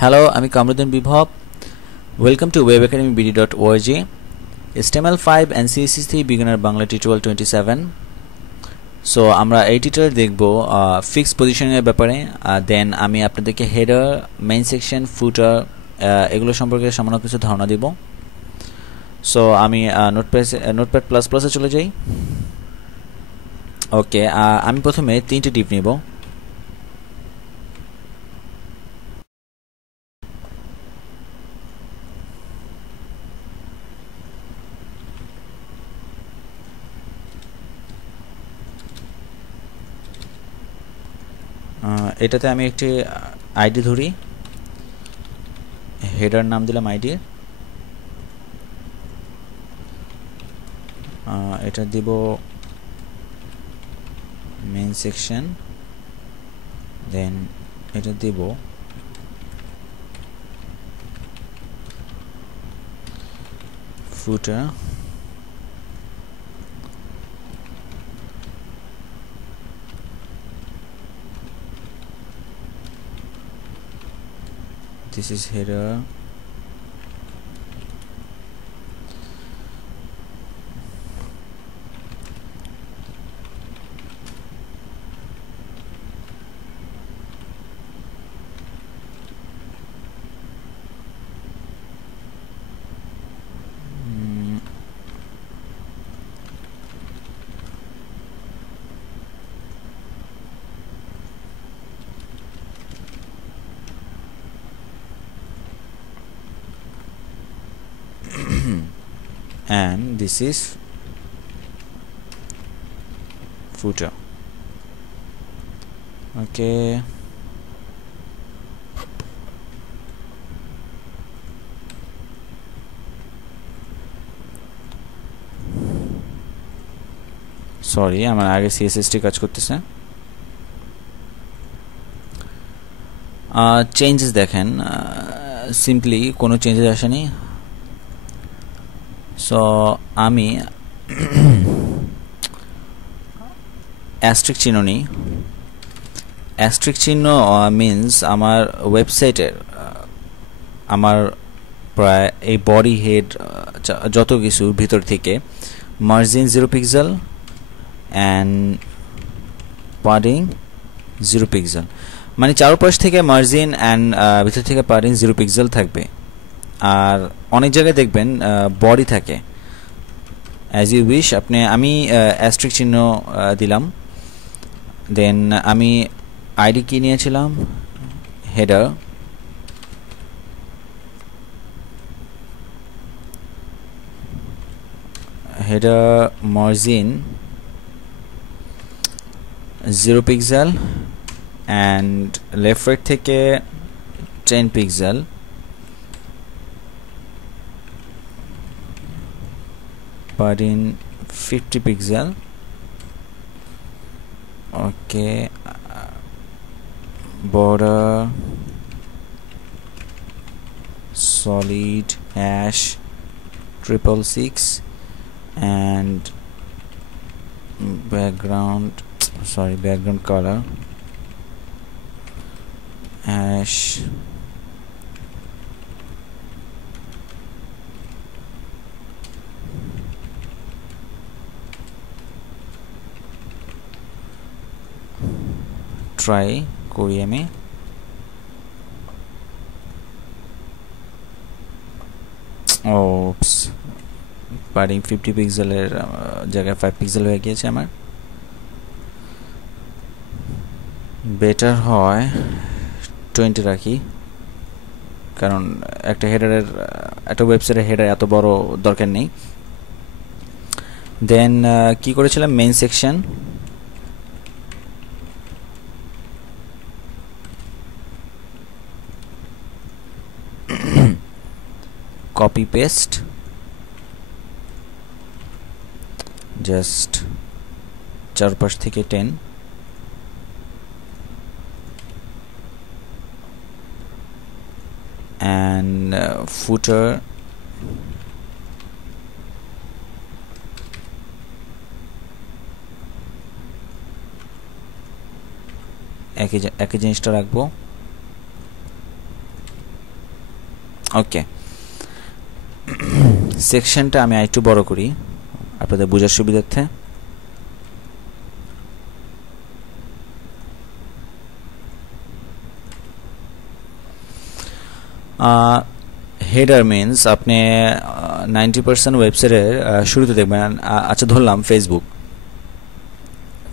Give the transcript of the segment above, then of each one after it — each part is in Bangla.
হ্যালো, আমি কামরুদ্দিন বিভব। Welcome to webacademybd.org, HTML5 and CSS3 beginner Bangla tutorial 27। So আমরা এই টিউটোরিয়াল দেখব ফিক্সড পজিশনের ব্যাপারে। দেন আমি আপনাদেরকে হেডার, মেইন সেকশন, ফুটার এগুলো সম্পর্কে সামান্য কিছু ধারণা দেব। সো আমি নোটপ্যাড প্লাস প্লাসে চলে যাই। ওকে, আমি প্রথমে 3টি টিপ নেব। এটাতে আমি একটি আইডি ধরি, হেডার নাম দিলাম আইডি। এটা দিব মেইন সেকশন, দেন এটা দিব ফুটার, this is header, and this is footer. Okay, sorry, আমার আগে সিএসএসটি কাজ করতেছে। চেঞ্জেস দেখেন, সিম্পলি কোনো চেঞ্জেস আসেনি। সো আমি অ্যাস্ট্রিক চিহ্ন নিই। অ্যাস্ট্রিক চিহ্ন মিনস আমার ওয়েবসাইটের আমার প্রায় এই বডি হেড যত কিছু ভিতর থেকে মার্জিন 0 পিক্সেল অ্যান্ড পাডিং 0 পিক্সেল, মানে চারপাশ থেকে মার্জিন অ্যান্ড ভিতর থেকে পাডিং 0 পিক্সেল থাকবে। আর অনেক জায়গায় দেখবেন বডি থাকে অ্যাজ ইউ উইশ। আমি অ্যাস্ট্রিক চিহ্ন দিলাম। দেন আমি আইডি কি নিয়েছিলাম, header, margin 0 pixel and left right থেকে 10 pixel, padding 50 pixel. Okay, border solid hash 666 and background color hash try করি আমি। ওপস, পাডিং 50 পিক্সেলের জায়গায় 5 পিক্সেল হয়ে গিয়েছে আমার। বেটার হয় 20 রাখি, কারণ একটা ওয়েবসাইটের হেডার এত বড় দরকার নেই। দেন কি করেছিলাম, main section, copy paste, just চারপাশ থেকে 10, and footer একই জিনিসটা রাখবো। ওকে, সেকশনটা আমি একটু বড় করি আপনাদের বোঝার সুবিধার্থে। হেডার মিনস আপনি 90% ওয়েবসাইটের শুরুতে দেখবেন, আচ্ছা ধরলাম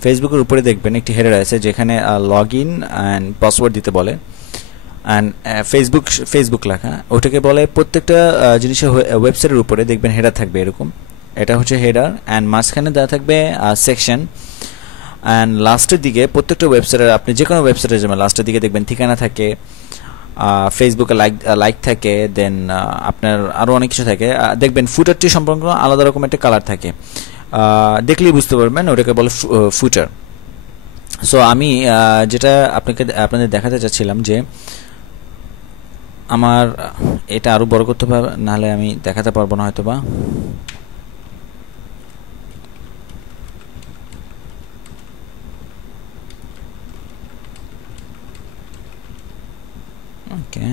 ফেসবুকের উপরে দেখবেন একটি হেডার আছে যেখানে লগ ইন অ্যান্ড পাসওয়ার্ড দিতে বলে, অ্যান্ড ফেসবুক লেখা, ওটাকে বলে প্রত্যেকটা জিনিসের ওয়েবসাইটের উপরে দেখবেন হেডার থাকবে এরকম। এটা হচ্ছে হেডার, অ্যান্ড মাঝখানে দেওয়া থাকবে সেকশন, অ্যান্ড লাস্টের দিকে প্রত্যেকটা ওয়েবসাইটের, আপনি যে কোনো ওয়েবসাইটে যাবেন লাস্টের দিকে দেখবেন ঠিকানা থাকে, ফেসবুকে লাইক থাকে, দেন আপনার আরও অনেক কিছু থাকে। দেখবেন ফুটারটি সম্পর্ক আলাদা রকম একটা কালার থাকে, দেখলেই বুঝতে পারবেন ওটাকে বলে ফুটার। সো আমি যেটা আপনাদের দেখাতে চাচ্ছিলাম যে আমার এটা আরও বড় করতে পারবে, নাহলে আমি দেখাতে পারবো না হয়তো বা। ওকে,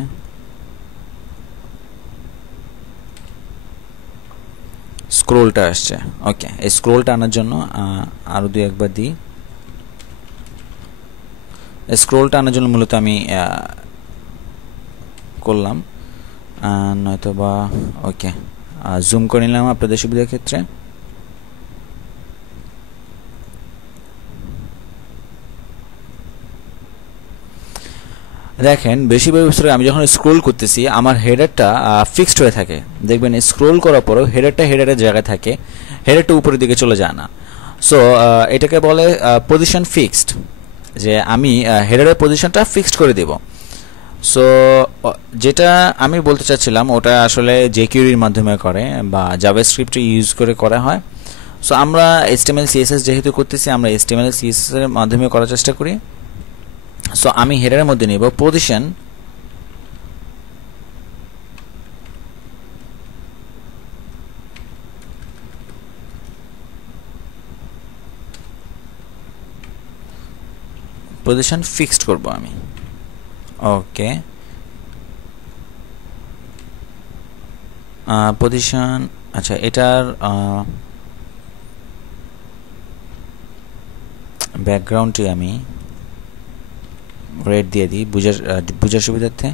স্ক্রোলটা আসছে। ওকে, এই স্ক্রোলটা আনার জন্য আরও দুই একবার দিই। স্ক্রোলটা আনার জন্য মূলত আমি করলাম নয়তো বা। ওকে, জুম করে নিলাম আপনাদের সুবিধার ক্ষেত্রে। দেখেন বেশিরভাগ ওয়েবসাইটে আমি যখন স্ক্রোল করতেছি আমার হেডারটা ফিক্সড হয়ে থাকে, দেখবেন স্ক্রোল করার পরেও হেডারের জায়গায় থাকে, হেডারটা উপরের দিকে চলে যায় না। সো এটাকে বলে পজিশন ফিক্সড, যে আমি হেডারের পজিশনটা ফিক্সড করে দেব। সো যেটা আমি বলতে চাচ্ছিলাম ওটা আসলে জেকিউরির মাধ্যমে করে বা জাভাস্ক্রিপ্ট ইউজ করে করা হয়। সো আমরা HTML CSS যেহেতু করতেছি, আমরা HTML CSS এর মাধ্যমে করার চেষ্টা করি। সো আমি হেডারের মধ্যে নেব পজিশন, ফিক্সড করব আমি। ওকে, পজিশন, আচ্ছা এটার ব্যাকগ্রাউন্ডটি আমি রেড দিয়ে দিই বুঝার সুবিধার্থে।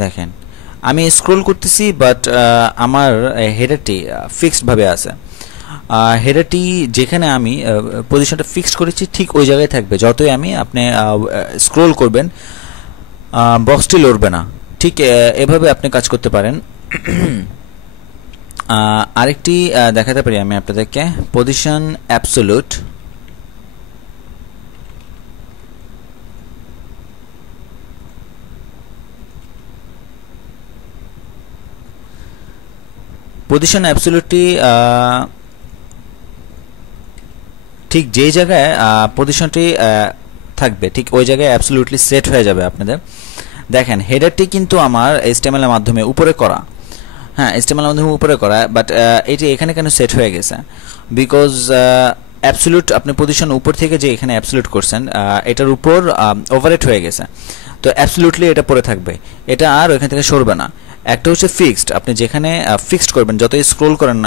দেখেন আমি স্ক্রোল করতেছি বাট আমার হেডারটি ফিক্সড ভাবে আছে। হেডারটি যেখানে আমি পজিশনটা ফিক্সড করেছি ঠিক ওই জায়গায় থাকবে, যতই আপনি স্ক্রোল করবেন বক্সটি লড়বে না। ঠিক এভাবে আপনি কাজ করতে পারেন। আরেকটি দেখাতে পারি আমি আপনাদেরকে, পজিশন অ্যাবসোলুট। পজিশন অ্যাবসোলুটলি ঠিক যেই জায়গায় পজিশনটি থাকবে ঠিক ওই জায়গায় অ্যাবসোলুটলি সেট হয়ে যাবে আপনাদের। দেখেন হেডারটি কিন্তু আমার HTML এর মাধ্যমে উপরে করা, হ্যাঁ HTML এর মাধ্যমে উপরে করা, বাট এটি এখানে কেন সেট হয়ে গেছে? বিকজ অ্যাবসোলুট আপনি পজিশন উপর থেকে যে এখানে অ্যাবসোলুট করছেন এটার উপর ওভাররেট হয়ে গেছে, তো অ্যাবসোলুটলি এটা পরে থাকবে, এটা আর ওইখান থেকে সরবে না। একটা হচ্ছে ফিক্সড, আপনি যেখানে ফিক্সড করবেন যতই স্ক্রোল করেন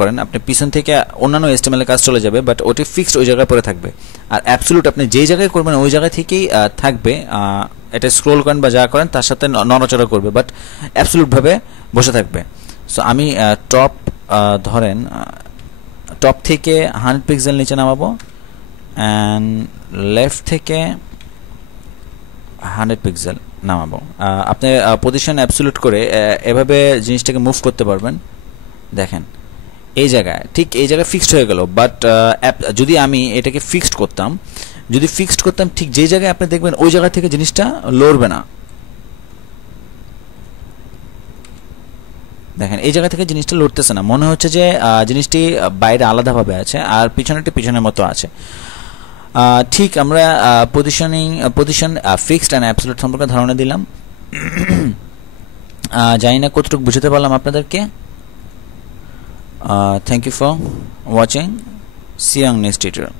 করেন আপনি পিছন থেকে অন্যান্য HTML এর কাজ চলে যাবে, বাট ওটি ফিক্সড ওই জায়গায় পরে থাকবে। আর অ্যাবসোলুট আপনি যেই জায়গায় করবেন ওই জায়গা থেকেই থাকবে, এটা স্ক্রোল করেন বা যা করেন তার সাথে নড়াচড়া করবে, বাট অ্যাবসোলুটভাবে বসে থাকবে। সো আমি টপ ধরেন টপ থেকে 100 পিক্সেল নিচে নামাবো, অ্যান্ড লেফট থেকে 100 পিক্সেল নামাবো। আপনি পজিশন অ্যাবসোলুট করে এভাবে জিনিসটাকে মুভ করতে পারবেন। দেখেন এই জায়গায় ঠিক এই জায়গায় ফিক্সড হয়ে গেল, বাট যদি আমি এটাকে ফিক্সড করতাম ঠিক যে জায়গায় আপনি দেখবেন ওই জায়গা থেকে জিনিসটা লড়বে না। দেখেন এই জায়গা থেকে জিনিসটা লড়তেছে না, মনে হচ্ছে যে জিনিসটি বাইরে আলাদাভাবে আছে আর পিছনেরটি পিছনের মতো আছে। ঠিক আমরা পজিশন ফিক্সড অ্যান্ড অ্যাবসোলিউট সম্পর্কে ধারণা দিলাম। জানি না কতটুকু বুঝাতে পারলাম আপনাদেরকে। Thank you for watching, see you on next tutorial.